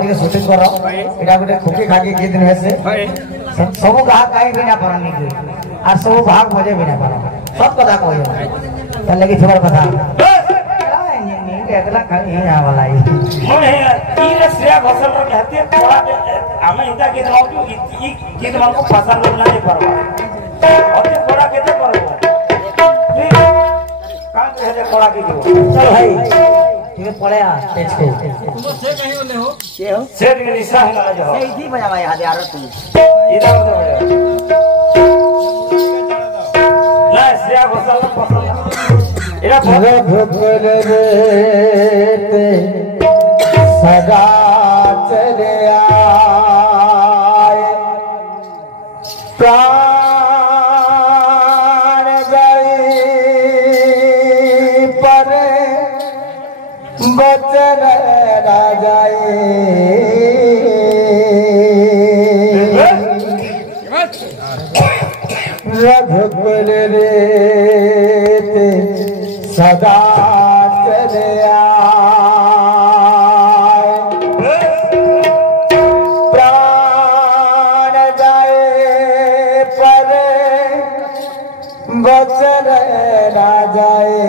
के लिए शूटिंग करो एटा गोटे खुकी खाकी गीत रहे से सब गाह काई बिना परनी की आ सब भाग मजे बिना पर सब कथा कहियो त लगी थोड़ा कथा एकला खाली यहां वाला ही मोने ई श्रेया घोषाल रो कहते थोड़ा हमें इनका गीत गाओ कि ई गीत मन को फसल ना नहीं परवा अति थोड़ा केते करबो का कहले थोड़ा की चल भाई ये पड़े आ तेज को तुम से कहीं होले हो के हो सेठ के निशा है ना जो सही थी बजावा याद यार तू इधर उधर ना श्रेया घोषाल फसल एरा भगवान रे सदा चले आए प्राण गई पर बचन ना जाए रघुकुल रे सदा चले आए प्राण गए पर बचन ना जाए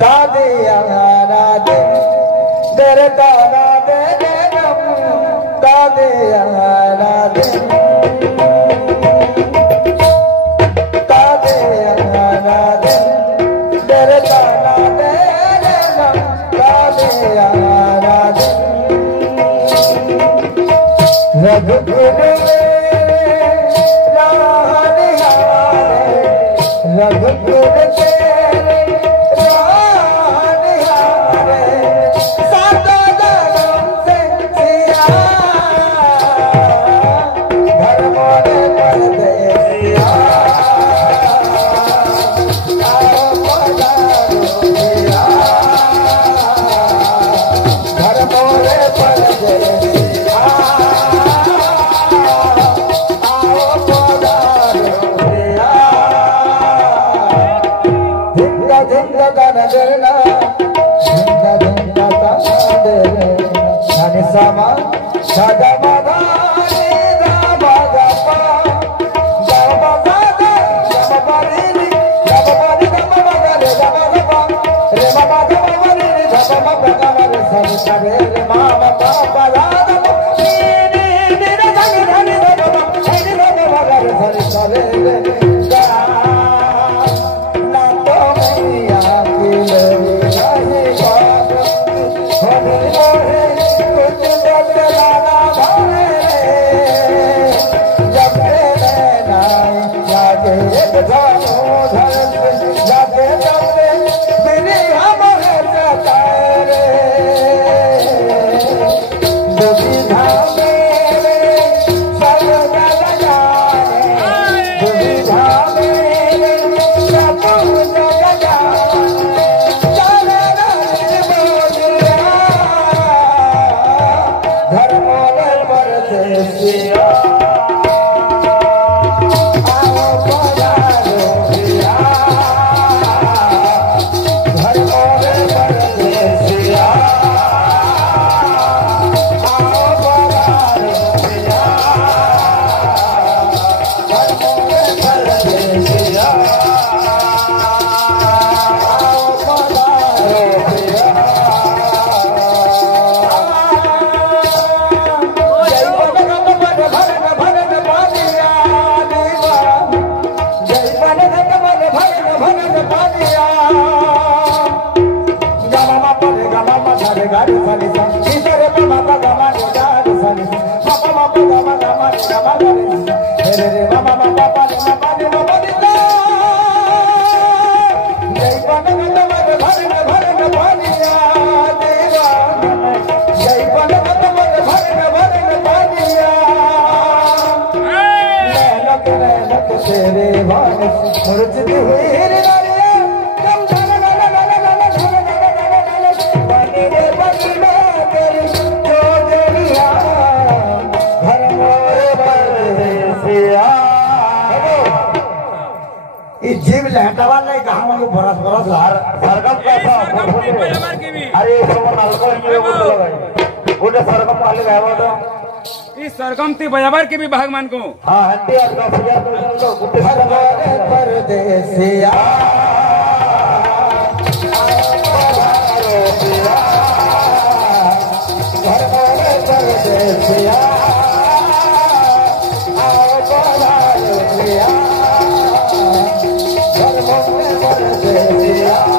तादे आराधे दर तारा दे नम तादे आराधे जीव लहटावा नहीं कहा बरस बरस सरगम कैसा अरे सब नालको ये बोल भाई गोटे सरगम वाले गायबो तो ई सरगम ती बजाबर के भी भगवान को हां हंती 10,000 तो गोटे परदेसिया परदेसिया परदेसिया